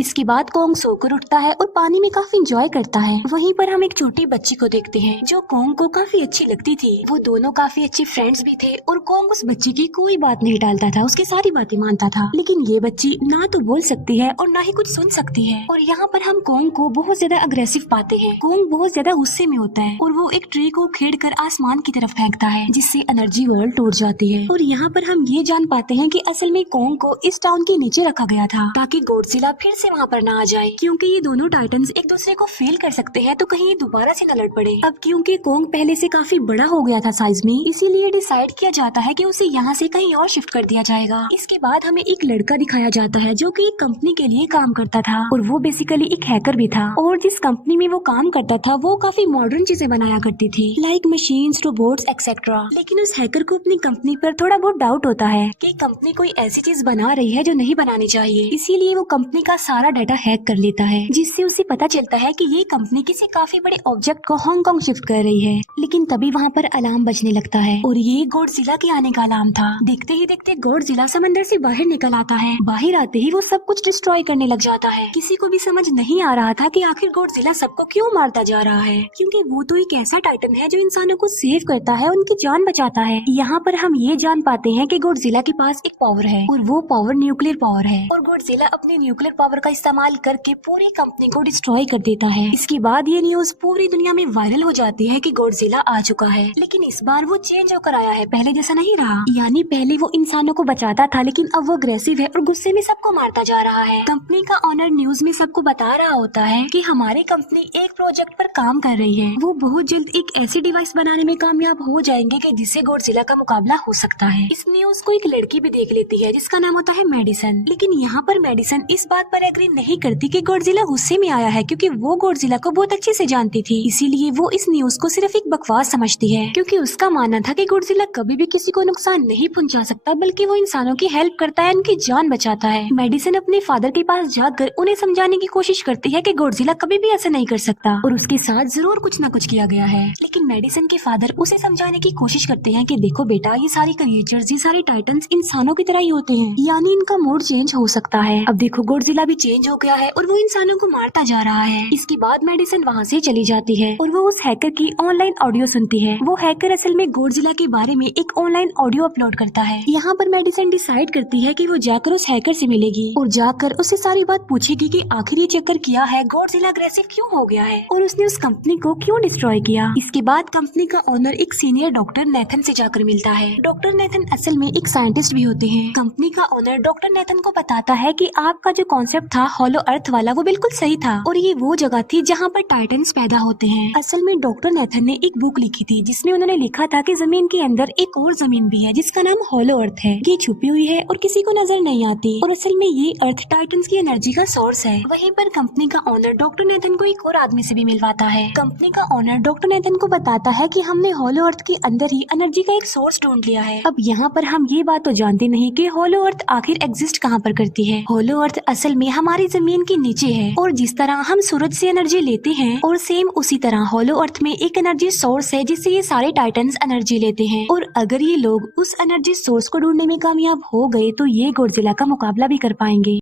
इसके बाद कोंग सोकर उठता है और पानी में काफी इंजॉय करता है। वहीं पर हम एक छोटी बच्ची को देखते हैं जो कोंग को काफी अच्छी लगती थी। वो दोनों काफी अच्छे फ्रेंड्स भी थे और कोंग उस बच्ची की कोई बात नहीं टालता था, उसकी सारी बातें मानता था। लेकिन ये बच्ची ना तो बोल सकती है और ना ही कुछ सुन सकती है। और यहाँ पर हम कोंग को बहुत ज्यादा अग्रेसिव पाते हैं। कोंग बहुत ज्यादा गुस्से में होता है और वो एक ट्री को खेड़कर आसमान की तरफ फेंकता है, जिससे एनर्जी वॉल टूट जाती है। और यहाँ पर हम ये जान पाते हैं कि असल में कोंग को इस टाउन के नीचे रखा गया था ताकि गॉडजिला फिर से वहाँ पर ना आ जाए, क्योंकि ये दोनों टाइटन्स एक दूसरे को फेल कर सकते हैं तो कहीं ये दोबारा से न लड़ पड़े। अब क्योंकि कोंग पहले से काफी बड़ा हो गया था साइज में, इसीलिए डिसाइड किया जाता है कि उसे यहाँ से कहीं और शिफ्ट कर दिया जाएगा। इसके बाद हमें एक लड़का दिखाया जाता है जो कि एक कंपनी के लिए काम करता था और वो बेसिकली एक हैकर भी था। और जिस कंपनी में वो काम करता था वो काफी मॉडर्न चीजें बनाया करती थी, लाइक मशीन्स, रोबोट्स एक्सेट्रा। लेकिन उस हैकर को अपनी कंपनी पर थोड़ा बहुत डाउट होता है कि कंपनी कोई ऐसी चीज बना रही है जो नहीं बनानी चाहिए, इसीलिए वो कंपनी का सारा डाटा हैक कर लेता है, जिससे उसे पता चलता है कि ये कंपनी किसी काफी बड़े ऑब्जेक्ट को हांगकांग शिफ्ट कर रही है। लेकिन तभी वहाँ पर अलार्म बजने लगता है और ये गॉडजिला के आने का अलार्म था। देखते ही देखते गॉडजिला समंदर से बाहर निकल आता है। बाहर आते ही वो सब कुछ डिस्ट्रॉय करने लग जाता है। किसी को भी समझ नहीं आ रहा था कि आखिर गॉडजिला सबको क्यों मारता जा रहा है, क्योंकि वो तो एक ऐसा टाइटन है जो इंसानों को सेव करता है, उनकी जान बचाता है। यहाँ पर हम ये जान पाते हैं कि गॉडजिला के पास एक पावर है और वो पावर न्यूक्लियर पावर है। और गॉडजिला अपने न्यूक्लियर पावर का इस्तेमाल करके पूरी कंपनी को डिस्ट्रॉय कर देता है। इसके बाद ये न्यूज पूरी दुनिया में वायरल हो जाती है कि गॉडजिला आ चुका है। लेकिन इस बार वो चेंज होकर आया है, पहले जैसा नहीं रहा। यानी पहले वो इंसानों को बचाता था, लेकिन अब वो अग्रेसिव है और गुस्से में सबको मारता जा रहा है। कंपनी का ऑनर न्यूज में सबको बता रहा होता है कि हमारी कंपनी एक प्रोजेक्ट पर काम कर रही है। वो बहुत जल्द एक ऐसी डिवाइस बनाने में कामयाब हो जाएंगे कि जिससे गॉडजिला का मुकाबला हो सकता है। इस न्यूज को एक लड़की भी देख लेती है जिसका नाम होता है मेडिसन। लेकिन यहाँ पर मेडिसन इस बात पर एग्री नहीं करती कि गॉडजिला गुस्से में आया है, क्योंकि वो गॉडजिला को बहुत अच्छे से जानती थी। इसीलिए वो इस न्यूज को सिर्फ एक बकवास समझती है, क्योंकि उसका मानना था कि गॉडजिला कभी भी किसी को नुकसान नहीं पहुंचा सकता, बल्कि वो इंसानों की हेल्प करता है, उनकी जान बचाता है। मेडिसन अपने फादर के पास जाकर उन्हें समझाने की कोशिश करती है कि गॉडजिला कभी भी ऐसा नहीं कर सकता और उसके साथ जरूर कुछ न कुछ किया गया है। लेकिन मेडिसन के फादर उसे समझाने की कोशिश करते हैं कि देखो बेटा, ये सारे क्रिएचर्स, ये सारे टाइटन्स इंसानों की तरह ही होते हैं, यानी इनका मूड चेंज हो सकता है। अब देखो गॉडजिला भी चेंज हो गया है और वो इंसानों को मारता जा रहा है। इसके बाद मेडिसन वहाँ से चली जाती है और वो उस हैकर की ऑनलाइन ऑडियो सुनती है। वो हैकर असल में गॉडजिला के बारे में एक ऑनलाइन ऑडियो अपलोड करता है। यहाँ पर मेडिसन डिसाइड करती है कि वो जाकर उस हैकर से मिलेगी और जाकर उससे सारी बात पूछेगी कि आखिर ये चक्कर किया है, गॉडजिला अग्रेसिव क्यों हो गया है और उसने उस कंपनी को क्यों डिस्ट्रॉय किया। इसके बाद कंपनी का ओनर एक सीनियर डॉक्टर नेथन से जाकर मिलता है। डॉक्टर नेथन असल में एक साइंटिस्ट भी होते हैं। कंपनी का ओनर डॉक्टर नेथन को बताता है कि आपका जो कॉन्सेप्ट था हॉलो अर्थ वाला, वो बिल्कुल सही था और ये वो जगह थी जहाँ पर टाइटन्स पैदा होते हैं। असल में डॉक्टर नेथन ने एक बुक लिखी थी जिसमें उन्होंने लिखा था कि जमीन के अंदर एक और जमीन भी है जिसका नाम हॉलो अर्थ है। ये छुपी हुई है और किसी को नजर नहीं आती और असल में ये अर्थ टाइटन्स की एनर्जी का सोर्स है। वहीं पर कंपनी का ओनर डॉक्टर नेथन को एक और आदमी से भी मिलवाता है। कंपनी का ओनर डॉक्टर नेथन को बताता है कि हमने हॉलो अर्थ के अंदर ही एनर्जी का एक सोर्स ढूंढ लिया है। अब यहाँ पर हम ये बात तो जानते नहीं कि हॉलो अर्थ आखिर एग्जिस्ट कहाँ पर करती है। हॉलो अर्थ असल में हमारी जमीन के नीचे है और जिस तरह हम सूरज से एनर्जी लेते हैं और सेम उसी तरह हॉलो अर्थ में एक एनर्जी सोर्स है जिससे ये सारे टाइटन्स एनर्जी लेते हैं। और अगर ये लोग उस एनर्जी सोर्स को ढूंढने में कामयाब हो गए तो ये गॉडजिला का मुकाबला भी कर पाएंगे।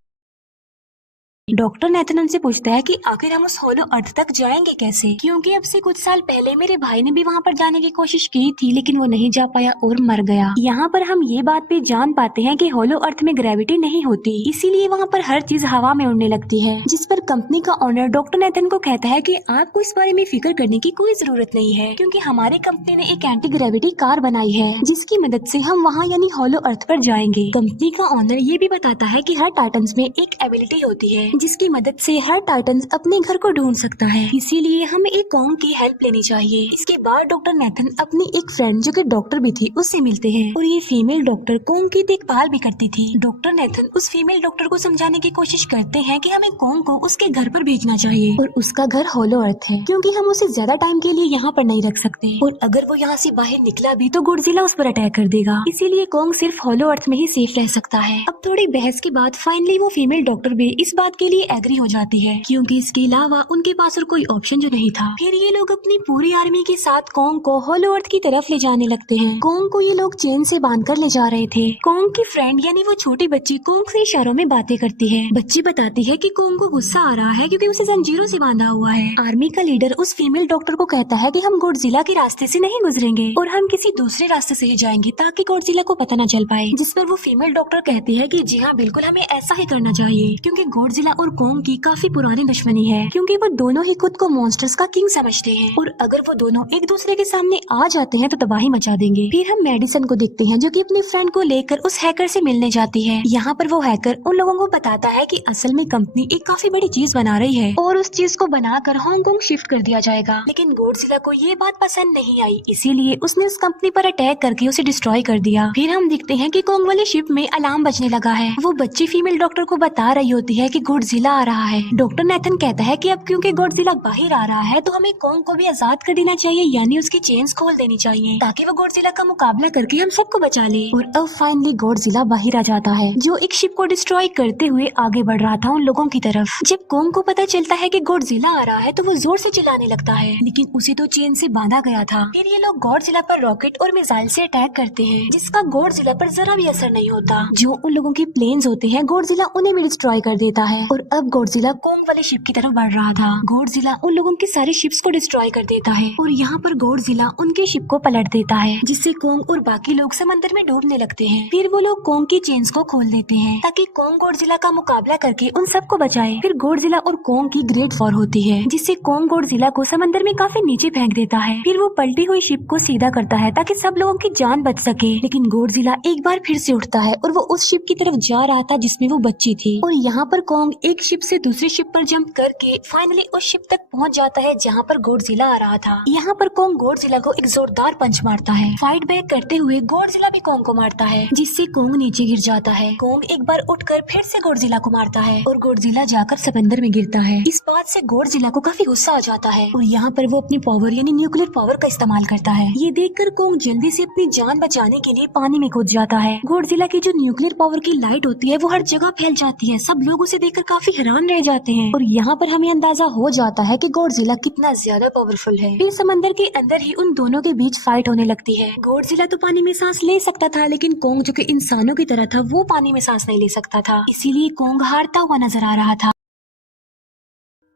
डॉक्टर नेथन उनसे पूछता है कि आखिर हम उस हॉलो अर्थ तक जाएंगे कैसे, क्योंकि अब से कुछ साल पहले मेरे भाई ने भी वहाँ पर जाने की कोशिश की थी लेकिन वो नहीं जा पाया और मर गया। यहाँ पर हम ये बात भी जान पाते हैं कि हॉलो अर्थ में ग्रेविटी नहीं होती, इसीलिए वहाँ पर हर चीज हवा में उड़ने लगती है। जिस पर कंपनी का ओनर डॉक्टर नेथन को कहता है कि आपको इस बारे में फिक्र करने की कोई जरूरत नहीं है, क्योंकि हमारी कंपनी ने एक एंटी ग्रेविटी कार बनाई है जिसकी मदद से हम वहाँ यानी हॉलो अर्थ पर जाएंगे। कंपनी का ओनर ये भी बताता है कि हर टाइटन्स में एक एबिलिटी होती है जिसकी मदद से हर टाइटन अपने घर को ढूंढ सकता है, इसीलिए हमें एक कोंग की हेल्प लेनी चाहिए। इसके बाद डॉक्टर नेथन अपनी एक फ्रेंड जो कि डॉक्टर भी थी उससे मिलते हैं और ये फीमेल डॉक्टर कोंग की देखभाल भी करती थी। डॉक्टर नेथन उस फीमेल डॉक्टर को समझाने की कोशिश करते हैं कि हमें कोंग को उसके घर पर भेजना चाहिए और उसका घर हॉलो अर्थ है, क्योंकि हम उसे ज्यादा टाइम के लिए यहाँ पर नहीं रख सकते और अगर वो यहाँ से बाहर निकला भी तो गॉडजिला उस पर अटैक कर देगा, इसीलिए कोंग सिर्फ हॉलो अर्थ में ही सेफ रह सकता है। अब थोड़ी बहस के बाद फाइनली वो फीमेल डॉक्टर भी इस बात के के लिए एग्री हो जाती है, क्योंकि इसके अलावा उनके पास और कोई ऑप्शन जो नहीं था। फिर ये लोग अपनी पूरी आर्मी के साथ कॉन्ग को होलो अर्थ की तरफ ले जाने लगते हैं। कॉन्ग को ये लोग चेन से बांधकर ले जा रहे थे। कॉन्ग की फ्रेंड यानी वो छोटी बच्ची कॉन्ग से इशारों में बातें करती है। बच्ची बताती है कि कॉन्ग को गुस्सा आ रहा है क्योंकि उसे जंजीरों से बांधा हुआ है। आर्मी का लीडर उस फीमेल डॉक्टर को कहता है कि हम गॉडजिला के रास्ते से नहीं गुजरेंगे और हम किसी दूसरे रास्ते से ही जाएंगे ताकि गॉडजिला को पता न चल पाए। जिस पर वो फीमेल डॉक्टर कहती है कि जी हाँ बिल्कुल, हमें ऐसा ही करना चाहिए, क्योंकि गॉडजिला और कॉन्ग की काफी पुरानी दुश्मनी है, क्योंकि वो दोनों ही खुद को मॉन्स्टर्स का किंग समझते हैं और अगर वो दोनों एक दूसरे के सामने आ जाते हैं तो तबाही मचा देंगे। फिर हम मेडिसन को देखते हैं जो कि अपनी फ्रेंड को लेकर उस हैकर से मिलने जाती है। यहाँ पर वो हैकर उन लोगों को बताता है कि असल में कंपनी एक काफी बड़ी चीज बना रही है और उस चीज को बनाकर हांगकांग शिफ्ट कर दिया जाएगा। लेकिन गॉडजिला को ये बात पसंद नहीं आई, इसीलिए उसने उस कंपनी पर अटैक करके उसे डिस्ट्रॉय कर दिया। फिर हम देखते हैं कि कॉन्ग वाली शिप में अलार्म बजने लगा है। वो बच्ची फीमेल डॉक्टर को बता रही होती है कि गॉडजिला आ रहा है। डॉक्टर नेथन कहता है कि अब क्योंकि गॉडजिला बाहर आ रहा है तो हमें कॉन्ग को भी आजाद कर देना चाहिए, यानी उसकी चेन्स खोल देनी चाहिए ताकि वो गॉडजिला का मुकाबला करके हम सबको बचा ले। और अब फाइनली गॉडजिला बाहर आ जाता है जो एक शिप को डिस्ट्रॉय करते हुए आगे बढ़ रहा था उन लोगों की तरफ। जब कॉन्ग को पता चलता है कि गॉडजिला आ रहा है तो वो जोर से चिल्लाने लगता है, लेकिन उसे तो चेन से बांधा गया था। फिर ये लोग गॉडजिला पर रॉकेट और मिसाइल से अटैक करते हैं, जिसका गॉडजिला पर जरा भी असर नहीं होता। जो उन लोगों की प्लेन्स होते हैं गॉडजिला उन्हें भी डिस्ट्रॉय कर देता है। और अब गॉडजिला कॉन्ग वाली शिप की तरफ बढ़ रहा था। गॉडजिला उन लोगों की सारी शिप्स को डिस्ट्रॉय कर देता है और यहाँ पर गॉडजिला उनके शिप को पलट देता है, जिससे कॉन्ग और बाकी लोग समंदर में डूबने लगते हैं। फिर वो लोग कॉन्ग की चेन्स को खोल देते हैं ताकि कॉन्ग गॉडजिला का मुकाबला करके उन सबको बचाए। फिर गॉडजिला और कॉन्ग की ग्रेट वॉर होती है, जिससे कॉन्ग गॉडजिला को समंदर में काफी नीचे फेंक देता है। फिर वो पलटी हुई शिप को सीधा करता है ताकि सब लोगों की जान बच सके। लेकिन गॉडजिला एक बार फिर से उठता है और वो उस शिप की तरफ जा रहा था जिसमें वो बच्ची थी। और यहाँ पर कॉन्ग एक शिप से दूसरी शिप पर जंप करके फाइनली उस शिप तक पहुँच जाता है जहाँ पर गॉडजिला आ रहा था। यहाँ पर कॉन्ग गॉडजिला को एक जोरदार पंच मारता है। फाइट बैक करते हुए गॉडजिला भी कॉन्ग को मारता है, जिससे कॉन्ग नीचे गिर जाता है। कॉन्ग एक बार उठकर फिर से गॉडजिला को मारता है और गॉडजिला जाकर समंदर में गिरता है। इस बात से गॉडजिला को काफी गुस्सा आ जाता है और यहाँ पर वो अपनी पावर यानी न्यूक्लियर पावर का इस्तेमाल करता है। ये देखकर कॉन्ग जल्दी से अपनी जान बचाने के लिए पानी में कूद जाता है। गॉडजिला की जो न्यूक्लियर पावर की लाइट होती है वो हर जगह फैल जाती है। सब लोग उसे देखकर काफी हैरान रह जाते हैं और यहाँ पर हमें अंदाजा हो जाता है कि गॉडजिला कितना ज्यादा पावरफुल है। फिर समंदर के अंदर ही उन दोनों के बीच फाइट होने लगती है। गॉडजिला तो पानी में सांस ले सकता था, लेकिन कॉन्ग जो कि इंसानों की तरह था वो पानी में सांस नहीं ले सकता था, इसीलिए कॉन्ग हारता हुआ नजर आ रहा था।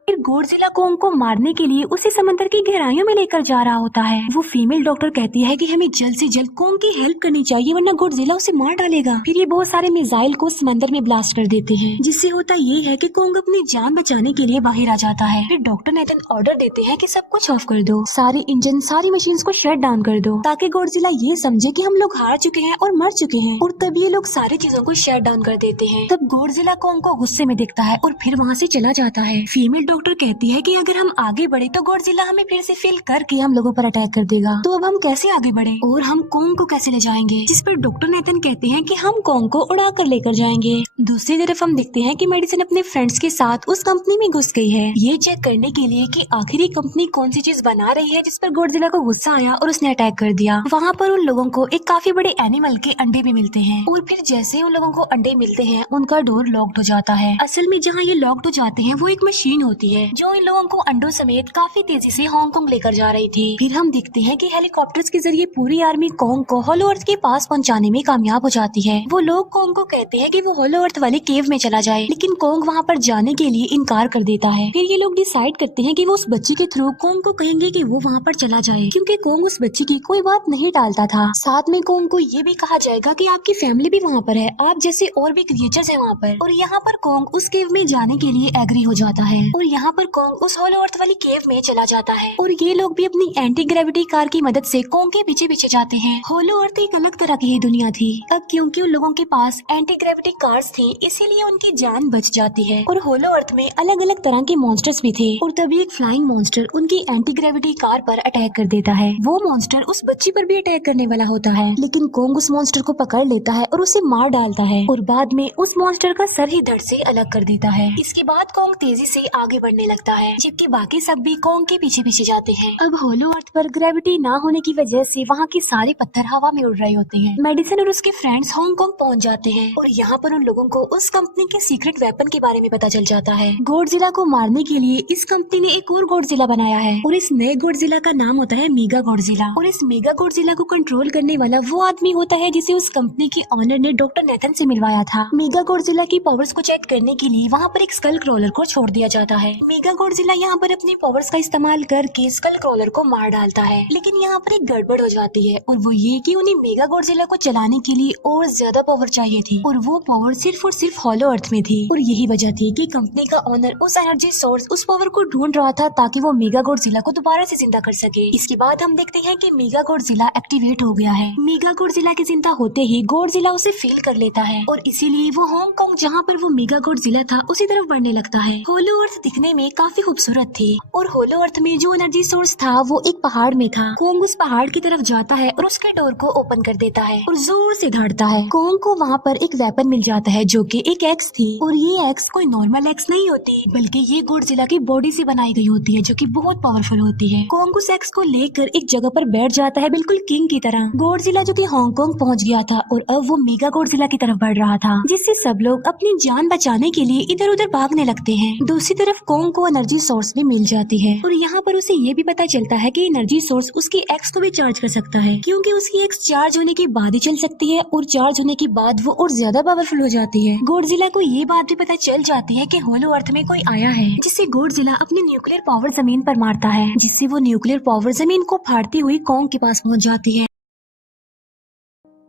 फिर गॉडजिला कॉन्ग को मारने के लिए उसे समंदर की गहराइयों में लेकर जा रहा होता है। वो फीमेल डॉक्टर कहती है कि हमें जल्द से जल्द कॉन्ग की हेल्प करनी चाहिए वरना गॉडजिला उसे मार डालेगा। फिर ये बहुत सारे मिसाइल को समंदर में ब्लास्ट कर देते हैं, जिससे होता ये है कि कॉन्ग अपनी जान बचाने के लिए बाहर आ जाता है। फिर डॉक्टर नेथन ऑर्डर देते हैं कि सब कुछ ऑफ कर दो, सारे इंजन सारी मशीन को शट डाउन कर दो, ताकि गॉडजिला ये समझे कि हम लोग हार चुके हैं और मर चुके हैं। और तब ये लोग सारी चीजों को शट डाउन कर देते हैं। तब गॉडजिला कॉन्ग को गुस्से में देखता है और फिर वहाँ से चला जाता है। फीमेल डॉक्टर कहती है कि अगर हम आगे बढ़े तो गॉडजिला हमें फिर से फेल करके हम लोगों पर अटैक कर देगा, तो अब हम कैसे आगे बढ़े और हम कॉन्ग को कैसे ले जाएंगे। जिस पर डॉक्टर नेथन कहते हैं कि हम कॉन्ग को उड़ा कर लेकर जाएंगे। दूसरी तरफ हम देखते हैं कि मेडिसन अपने फ्रेंड्स के साथ उस कंपनी में घुस गई है, ये चेक करने के लिए कि आखिर ये कंपनी कौन सी चीज बना रही है जिस पर गॉडजिला को गुस्सा आया और उसने अटैक कर दिया। वहाँ पर उन लोगों को एक काफी बड़े एनिमल के अंडे भी मिलते हैं और फिर जैसे उन लोगों को अंडे मिलते हैं उनका डोर लॉक्ड हो जाता है। असल में जहाँ ये लॉक्ड हो जाते हैं वो एक मशीन होती है जो इन लोगों को अंडों समेत काफी तेजी से हांगकांग लेकर जा रही थी। फिर हम देखते हैं कि हेलीकॉप्टर्स के जरिए पूरी आर्मी कॉन्ग को होलो अर्थ के पास पहुंचाने में कामयाब हो जाती है। वो लोग कॉन्ग को कहते हैं कि वो होलो अर्थ वाले केव में चला जाए, लेकिन कॉन्ग वहाँ पर जाने के लिए इनकार कर देता है। फिर ये लोग डिसाइड करते हैं कि वो उस बच्ची के थ्रू कॉन्ग को कहेंगे कि वो वहाँ पर चला जाए, क्योंकि कॉन्ग उस बच्ची की कोई बात नहीं टालता था। साथ में कॉन्ग को ये भी कहा जाएगा कि आपकी फैमिली भी वहाँ पर है, आप जैसे और भी क्रिएचर्स हैं वहाँ पर। और यहाँ पर कॉन्ग उस केव में जाने के लिए एग्री हो जाता है और यहाँ पर कॉन्ग उस होलो अर्थ वाली केव में चला जाता है। और ये लोग भी अपनी एंटी ग्रेविटी कार की मदद से कॉन्ग के पीछे पीछे जाते हैं। होलो अर्थ एक अलग तरह की ही दुनिया थी। अब क्योंकि उन लोगों के पास एंटी ग्रेविटी कार्स थी, इसीलिए उनकी जान बच जाती है। और होलो अर्थ में अलग अलग तरह के मॉन्स्टर्स भी थे और तभी एक फ्लाइंग मॉन्स्टर उनकी एंटी ग्रेविटी कार पर अटैक कर देता है। वो मॉन्स्टर उस बच्ची पर भी अटैक करने वाला होता है, लेकिन कॉन्ग उस मॉन्स्टर को पकड़ लेता है और उसे मार डालता है और बाद में उस मॉन्स्टर का सर ही धड़ से अलग कर देता है। इसके बाद कॉन्ग तेजी से आगे बढ़ने करने लगता है, जबकि बाकी सब भी कॉन्ग के पीछे पीछे जाते हैं। अब होलो अर्थ पर ग्रेविटी ना होने की वजह से वहाँ के सारे पत्थर हवा में उड़ रहे होते हैं। मेडिसन और उसके फ्रेंड्स हांगकांग पहुँच जाते हैं और यहाँ पर उन लोगों को उस कंपनी के सीक्रेट वेपन के बारे में पता चल जाता है। गॉडजिला को मारने के लिए इस कंपनी ने एक और गॉडजिला बनाया है और इस नए गॉडजिला का नाम होता है मेगा गॉडजिला। और इस मेगा गॉडजिला को कंट्रोल करने वाला वो आदमी होता है जिसे उस कंपनी के ऑनर ने डॉक्टर नेथन से मिलवाया था। मेगा गॉडजिला की पावर्स को चेक करने के लिए वहाँ पर एक स्कल क्रॉलर को छोड़ दिया जाता है। मेगा गॉडजिला यहाँ पर अपनी पावर्स का इस्तेमाल करके स्कल क्रॉलर को मार डालता है, लेकिन यहाँ पर एक गड़बड़ हो जाती है और वो ये कि उन्हें मेगा गॉडजिला को चलाने के लिए और ज्यादा पावर चाहिए थी और वो पावर सिर्फ और सिर्फ हॉलो अर्थ में थी। और यही वजह थी कि कंपनी का ऑनर उस एनर्जी सोर्स उस पावर को ढूंढ रहा था ताकि वो मेगा गॉडजिला को दोबारा से जिंदा कर सके। इसके बाद हम देखते हैं कि मेगा गॉडजिला एक्टिवेट हो गया है। मेगा गॉडजिला के जिंदा होते ही गॉडजिला उसे फील कर लेता है और इसीलिए वो हांगकांग जहाँ पर वो मेगा गॉडजिला था उसी तरफ बढ़ने लगता है। होलो अर्थ दिखने में काफी खूबसूरत थी और होलो अर्थ में जो एनर्जी सोर्स था वो एक पहाड़ में था। कोंग उस पहाड़ की तरफ जाता है और उसके डोर को ओपन कर देता है और जोर से धड़ता है। कोंग को वहाँ पर एक वेपन मिल जाता है जो कि एक एक्स थी और ये एक्स कोई नॉर्मल एक्स नहीं होती बल्कि ये गॉडजिला की बॉडी से बनाई गई होती है जो कि बहुत पावरफुल होती है। कोंग उस एक्स को लेकर एक जगह पर बैठ जाता है बिल्कुल किंग की तरह। गॉडजिला जो कि हांगकांग पहुंच गया था और अब वो मेगा गॉडजिला की तरफ बढ़ रहा था, जिससे सब लोग अपनी जान बचाने के लिए इधर उधर भागने लगते हैं। दूसरी तरफ कोंग को एनर्जी सोर्स भी मिल जाती है और यहाँ पर उसे ये भी पता चलता है कि एनर्जी सोर्स उसकी एक्स को भी चार्ज कर सकता है, क्योंकि उसकी एक्स चार्ज होने के बाद ही चल सकती है और चार्ज होने के बाद वो और ज्यादा पावरफुल हो जाती है। गॉडजिला को ये बात भी पता चल जाती है कि होलो अर्थ में कोई आया है, जिससे गॉडजिला अपनी न्यूक्लियर पावर जमीन पर मारता है, जिससे वो न्यूक्लियर पावर जमीन को फाड़ती हुई कोंग के पास पहुंच जाती है।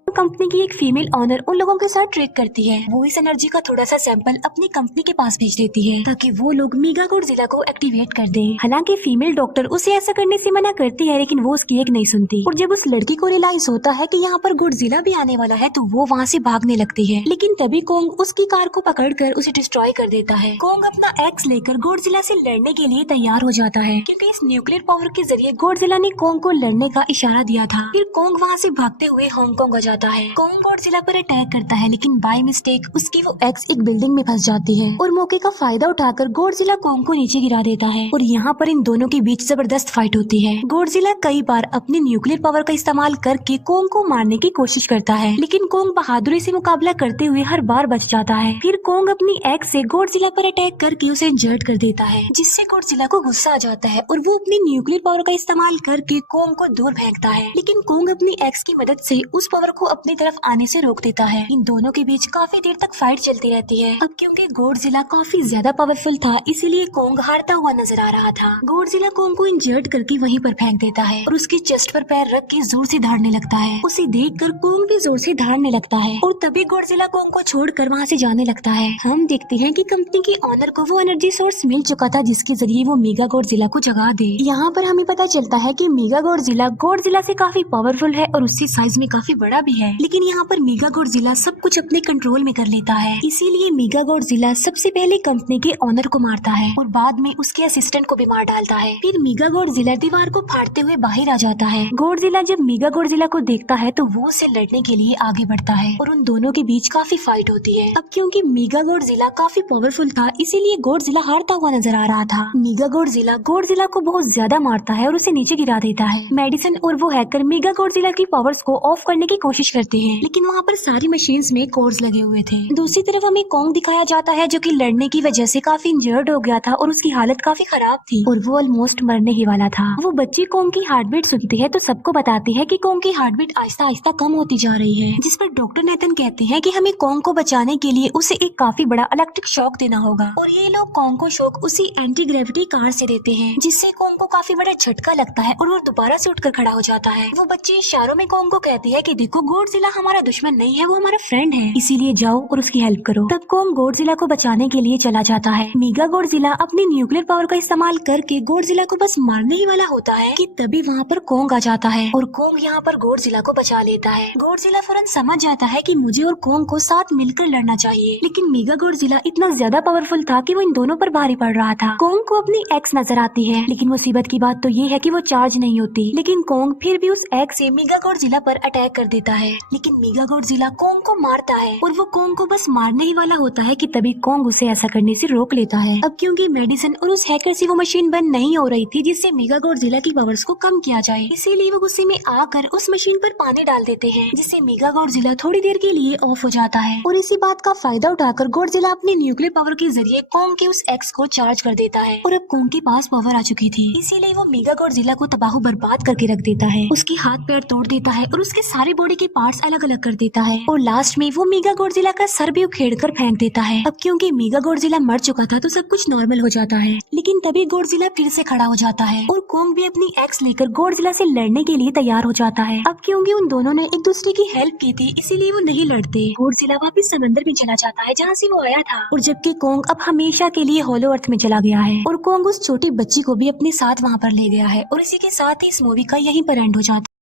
कंपनी की एक फीमेल ऑनर उन लोगों के साथ ट्रेक करती है। वो इस एनर्जी का थोड़ा सा सैंपल अपनी कंपनी के पास भेज देती है ताकि वो लोग मेगा गॉडजिला को एक्टिवेट कर दें। हालांकि फीमेल डॉक्टर उसे ऐसा करने से मना करती है, लेकिन वो उसकी एक नहीं सुनती और जब उस लड़की को रियलाइज होता है कि यहाँ पर गॉडजिला भी आने वाला है तो वो वहाँ से भागने लगती है। लेकिन तभी कोंग उसकी कार को पकड़कर उसे डिस्ट्रॉय कर देता है। कोंग अपना एक्स लेकर गॉडजिला से लड़ने के लिए तैयार हो जाता है, क्योंकि इस न्यूक्लियर पावर के जरिए गॉडजिला ने कोंग को लड़ने का इशारा दिया था। फिर कोंग वहाँ से भागते हुए हांगकांग आ जाता है। कोंग गॉडजिला पर अटैक करता है, लेकिन बाय मिस्टेक उसकी वो एक्स एक बिल्डिंग में फंस जाती है और मौके का फायदा उठाकर गॉडजिला कोंग को नीचे गिरा देता है और यहाँ पर इन दोनों के बीच जबरदस्त फाइट होती है। गॉडजिला कई बार अपनी न्यूक्लियर पावर का इस्तेमाल करके कोंग को मारने की कोशिश करता है, लेकिन कोंग बहादुरी से मुकाबला करते हुए हर बार बच जाता है। फिर कोंग अपनी एक्स से गॉडजिला पर अटैक करके उसे इंजर्ड कर देता है, जिससे गॉडजिला को गुस्सा आ जाता है और वो अपनी न्यूक्लियर पावर का इस्तेमाल करके कोंग को दूर फेंकता है। लेकिन कोंग अपनी एक्स की मदद से उस पावर को अपनी तरफ आने से रोक देता है। इन दोनों के बीच काफी देर तक फाइट चलती रहती है। अब क्योंकि गॉडजिला काफी ज्यादा पावरफुल था, इसीलिए कोंग हारता हुआ नजर आ रहा था। गॉडजिला कोंग को इंजर्ड करके वहीं पर फेंक देता है और उसके चेस्ट पर पैर रख के जोर से धाड़ने लगता है। उसे देखकर कोंग भी जोर से धाड़ने लगता है और तभी गॉडजिला कोंग को छोड़कर वहाँ से जाने लगता है। हम देखते हैं कि कंपनी की ऑनर को वो एनर्जी सोर्स मिल चुका था जिसके जरिए वो मेगा गॉडजिला को जगा दे। यहाँ पर हमें पता चलता है कि मेगा गॉडजिला से काफी पावरफुल है और उससे साइज में काफी बड़ा भी है, लेकिन यहाँ पर मेगा गॉडजिला सब कुछ अपने कंट्रोल में कर लेता है। इसीलिए मेगा गॉडजिला सबसे पहले कंपनी के ऑनर को मारता है और बाद में उसके असिस्टेंट को भी मार डालता है। फिर मेगा गॉडजिला दीवार को फाड़ते हुए बाहर आ जाता है। गॉडजिला जब मेगा गॉडजिला को देखता है तो वो उससे लड़ने के लिए आगे बढ़ता है और उन दोनों के बीच काफी फाइट होती है। अब क्योंकि मेगा गॉडजिला काफी पावरफुल था, इसीलिए गॉडजिला हारता हुआ नजर आ रहा था। मेगा गॉडजिला को बहुत ज्यादा मारता है और उसे नीचे गिरा देता है। मेडिसन और वो हैकर मेगा गॉडजिला की पावर्स को ऑफ करने की कोशिश करते हैं, लेकिन वहाँ पर सारी मशीन्स में कोर्स लगे हुए थे। दूसरी तरफ हमें कोंग दिखाया जाता है जो कि लड़ने की वजह से काफी इंजर्ड हो गया था और उसकी हालत काफी खराब थी और वो ऑलमोस्ट मरने ही वाला था। वो बच्ची कोंग की हार्ट बीट सुनती है तो सबको बताती है कि कोंग की हार्ट बीट आहिस्ता आहिस्ता कम होती जा रही है, जिस पर डॉक्टर नेथन कहते हैं कि हमें कोंग को बचाने के लिए उसे एक काफी बड़ा इलेक्ट्रिक शॉक देना होगा। और ये लोग कोंग को शॉक उसी एंटी ग्रेविटी कार से देते हैं, जिससे कोंग को काफी बड़ा झटका लगता है और वो दोबारा से उठकर खड़ा हो जाता है। वो बच्ची इशारों में कोंग को कहती है कि देखो गॉडजिला हमारा दुश्मन नहीं है, वो हमारा फ्रेंड है, इसीलिए जाओ और उसकी हेल्प करो। तब कोंग गॉडजिला को बचाने के लिए चला जाता है। मेगा गॉडजिला अपनी न्यूक्लियर पावर का इस्तेमाल करके गॉडजिला को बस मारने ही वाला होता है कि तभी वहाँ पर कोंग आ जाता है और कोंग यहाँ पर गॉडजिला को बचा लेता है। गॉडजिला फौरन समझ जाता है कि मुझे और कोंग को साथ मिलकर लड़ना चाहिए, लेकिन मेगा गॉडजिला इतना ज्यादा पावरफुल था कि वो इन दोनों पर भारी पड़ रहा था। कोंग को अपनी एक्स नजर आती है, लेकिन मुसीबत की बात तो ये है कि वो चार्ज नहीं होती, लेकिन कोंग फिर भी उस एक्स से मेगा गॉडजिला पर अटैक कर देता है लेकिन मेगा गॉडजिला कोंग को मारता है और वो कोंग को बस मारने ही वाला होता है कि तभी कोंग उसे ऐसा करने से रोक लेता है। अब क्योंकि मेडिसिन और उस हैकर से वो मशीन बंद नहीं हो रही थी जिससे मेगा गॉडजिला की पावर्स को कम किया जाए, इसीलिए वो गुस्से में आकर उस मशीन पर पानी डाल देते हैं जिससे मेगा गॉडजिला थोड़ी देर के लिए ऑफ हो जाता है। और इसी बात का फायदा उठाकर गॉडजिला अपने न्यूक्लियर पावर के जरिए कोंग के उस एक्स को चार्ज कर देता है और अब कोंग के पास पावर आ चुकी थी, इसीलिए वो मेगा गॉडजिला को तबाह बर्बाद करके रख देता है, उसके हाथ पैर तोड़ देता है और उसके सारे बॉडी के पार्ट्स अलग अलग कर देता है और लास्ट में वो मेगा गॉडजिला का सर भी उखेड़ कर फेंक देता है। अब क्योंकि मेगा गॉडजिला मर चुका था तो सब कुछ नॉर्मल हो जाता है, लेकिन तभी गॉडजिला फिर से खड़ा हो जाता है और कोंग भी अपनी एक्स लेकर गॉडजिला से लड़ने के लिए तैयार हो जाता है। अब क्योंकि उन दोनों ने एक दूसरे की हेल्प की थी इसीलिए वो नहीं लड़ते। गॉडजिला वापस समंदर में चला जाता है जहाँ से वो आया था और जबकि कोंग अब हमेशा के लिए होलो अर्थ में चला गया है और कोंग उस छोटी बच्ची को भी अपने साथ वहाँ पर ले गया है। और इसी के साथ ही इस मूवी का यहीं पर एंड हो जाता है।